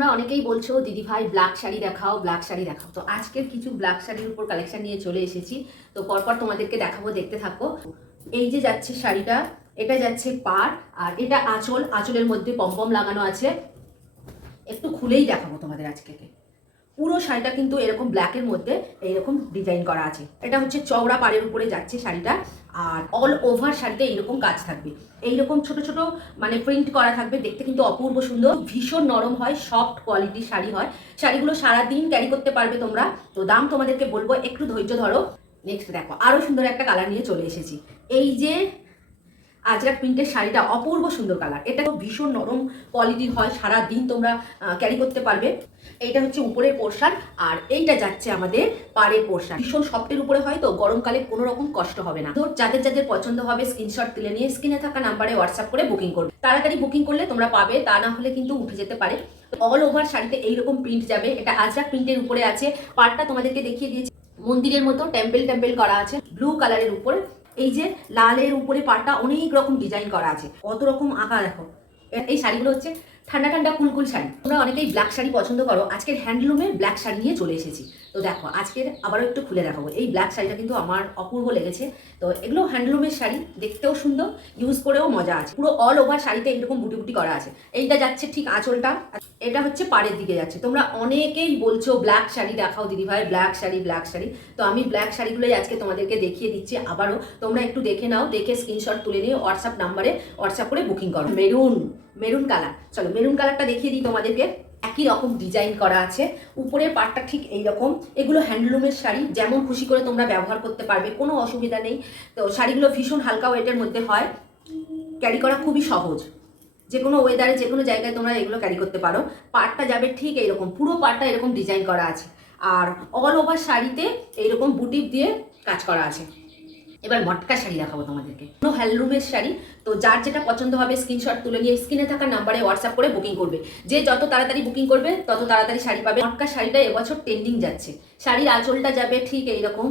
তোমরা অনেকেই বলছো দিদি ভাই ব্ল্যাক শাড়ি দেখাও, ব্ল্যাক শাড়ি দেখাও। তো আজকের কিছু ব্ল্যাক শাড়ির উপর কালেকশন নিয়ে চলে এসেছি। তো পরপর তোমাদেরকে দেখাবো, দেখতে থাকো। এই যে যাচ্ছে শাড়িটা, এটা যাচ্ছে পাড়, আর এটা আঁচল। আঁচলের মধ্যে পম্পম লাগানো আছে। একটু খুলেই দেখাবো তোমাদের আজকে। পুরো শাড়িটা কিন্তু এরকম ব্ল্যাকের মধ্যে এইরকম ডিজাইন করা আছে। এটা হচ্ছে চওড়া পাড়ের উপরে যাচ্ছে শাড়িটা, আর অল ওভার শাড়িতে এইরকম কাজ থাকবে। এইরকম ছোট ছোট মানে প্রিন্ট করা থাকবে, দেখতে কিন্তু অপূর্ব সুন্দর, ভীষণ নরম হয়, সফট কোয়ালিটির শাড়ি হয়। শাড়িগুলো সারাদিন ক্যারি করতে পারবে তোমরা। তো দাম তোমাদেরকে বলবো, একটু ধৈর্য ধরো। নেক্সট দেখো, আরো সুন্দর একটা কালার নিয়ে চলে এসেছি। এই যে আজরাক প্রিন্টের শাড়িটা, অপূর্ব সুন্দর কালার। এটা ভীষণ নরম কোয়ালিটির হয়, সারা দিন তোমরা ক্যারি করতে পারবে। এইটা হচ্ছে উপরের পোর্শন, আর এইটা যাচ্ছে আমাদের পাড়ের পোর্শন। ভীষণ সফটের উপরে হয়, তো গরমকালে কোনো রকম কষ্ট হবে না। তো যাদের যাদের পছন্দ হবে স্ক্রিনশট তুলে নিয়ে স্ক্রিনে থাকা নাম্বারে হোয়াটসঅ্যাপ করে বুকিং করবে। তাড়াতাড়ি বুকিং করলে তোমরা পাবে, তা না হলে কিন্তু উঠে যেতে পারে। অল ওভার শাড়িতে এইরকম প্রিন্ট যাবে। এটা আজরাক প্রিন্টের উপরে আছে। পাড়টা তোমাদেরকে দেখিয়ে দিয়েছি, মন্দিরের মতো টেম্পেল টেম্পেল করা আছে ব্লু কালারের উপরে। এই যে লালের উপরে পাটটা অনেক রকম ডিজাইন করা আছে, কত রকম আঁকা দেখো। এই শাড়িগুলো হচ্ছে ঠান্ডা ঠান্ডা কুলকুল শাড়ি। তোমরা অনেকেই ব্ল্যাক শাড়ি পছন্দ করো, আজকের হ্যান্ডলুমে ব্ল্যাক শাড়ি নিয়ে চলে এসেছি। তো দেখো, আজকের আবারও একটু খুলে দেখাবো। এই ব্ল্যাক শাড়িটা কিন্তু আমার অপূর্ব লেগেছে। তো এগুলো হ্যান্ডলুমের শাড়ি, দেখতেও সুন্দর, ইউজ করেও মজা আছে। পুরো অল ওভার শাড়িতে এরকম বুটি বুটি করা আছে। এইটা যাচ্ছে ঠিক আঁচলটা, এটা হচ্ছে পাড়ের দিকে যাচ্ছে। তোমরা অনেকেই বলছো ব্ল্যাক শাড়ি দেখাও দিদি ভাই, ব্ল্যাক শাড়ি ব্ল্যাক শাড়ি। তো আমি ব্ল্যাক শাড়িগুলোই আজকে তোমাদেরকে দেখিয়ে দিচ্ছি আবারও। তোমরা একটু দেখে নাও, দেখে স্ক্রিনশট তুলে নিয়ে হোয়াটসঅ্যাপ নাম্বারে হোয়াটসঅ্যাপ করে বুকিং করো। মেরুন কালার, চলো মেরুন কালারটা দেখিয়ে দিই তোমাদেরকে। একই রকম ডিজাইন করা আছে, উপরের পাটটা ঠিক এইরকম। এগুলো হ্যান্ডলুমের শাড়ি, যেমন খুশি করে তোমরা ব্যবহার করতে পারবে, কোনো অসুবিধা নেই। তো শাড়িগুলো ভীষণ হালকা ওয়েটের মধ্যে হয়, ক্যারি করা খুবই সহজ। যে কোনো ওয়েদারে, যে কোনো জায়গায় তোমরা এগুলো ক্যারি করতে পারো। পাটটা যাবে ঠিক এইরকম, পুরো পাটটা এরকম ডিজাইন করা আছে, আর অল ওভার শাড়িতে এইরকম বুটিক দিয়ে কাজ করা আছে। এবার মটকা শাড়ি দেখাবো তোমাদেরকে, কোনো হ্যান্ডলুমের শাড়ি। তো যার যেটা পছন্দ হবে স্ক্রিনশট তুলে নিয়ে স্ক্রিনে থাকা নাম্বারে হোয়াটসঅ্যাপ করে বুকিং করবে। যে যত তাড়াতাড়ি বুকিং করবে তত তাড়াতাড়ি শাড়ি পাবে। মটকা শাড়িটা এবছর ট্রেন্ডিং যাচ্ছে। শাড়ির আঁচলটা যাবে ঠিক এইরকম,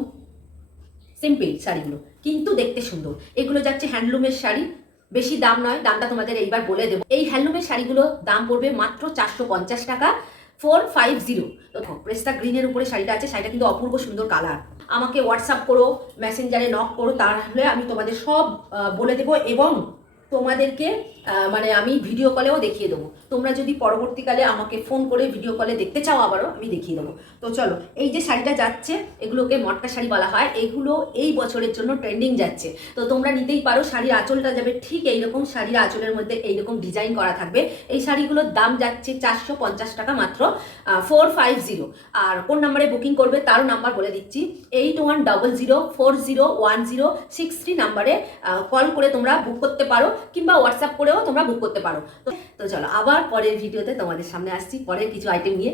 সিম্পল শাড়িগুলো কিন্তু দেখতে সুন্দর। এগুলো যাচ্ছে হ্যান্ডলুমের শাড়ি, বেশি দাম নয়, দামটা তোমাদের এইবার বলে দেবো। এই হ্যান্ডলুমের শাড়িগুলো দাম পড়বে মাত্র 450 টাকা, 450। দেখো প্রেস্তা গ্রিনের উপরে শাড়িটা আছে, শাড়িটা কিন্তু অপূর্ব সুন্দর কালার। আমাকে হোয়াটসঅ্যাপ করো, মেসেঞ্জারে নক করো, তাহলে আমি তোমাদের সব বলে দেবো, এবং তোমাদেরকে মানে আমি ভিডিও কলেও দেখিয়ে দেবো। তোমরা যদি পরবর্তীকালে আমাকে ফোন করে ভিডিও কলে দেখতে চাও, আবারও আমি দেখিয়ে দেবো। তো চলো, এই যে শাড়িটা যাচ্ছে, এগুলোকে মটকা শাড়ি বলা হয়। এগুলো এই বছরের জন্য ট্রেন্ডিং যাচ্ছে, তো তোমরা নিতেই পারো। শাড়ির আঁচলটা যাবে ঠিক এইরকম, শাড়ির আঁচলের মধ্যে এইরকম ডিজাইন করা থাকবে। এই শাড়িগুলোর দাম যাচ্ছে 450 টাকা মাত্র, 450। আর কোন নাম্বারে বুকিং করবে তারও নাম্বার বলে দিচ্ছি, 8100401063 নাম্বারে কল করে তোমরা বুক করতে পারো, কিংবা হোয়াটসঅ্যাপ করেও তোমরা বুক করতে পারো। তো চলো, আবার পরের ভিডিওতে তোমাদের সামনে আসছি পরের কিছু আইটেম নিয়ে।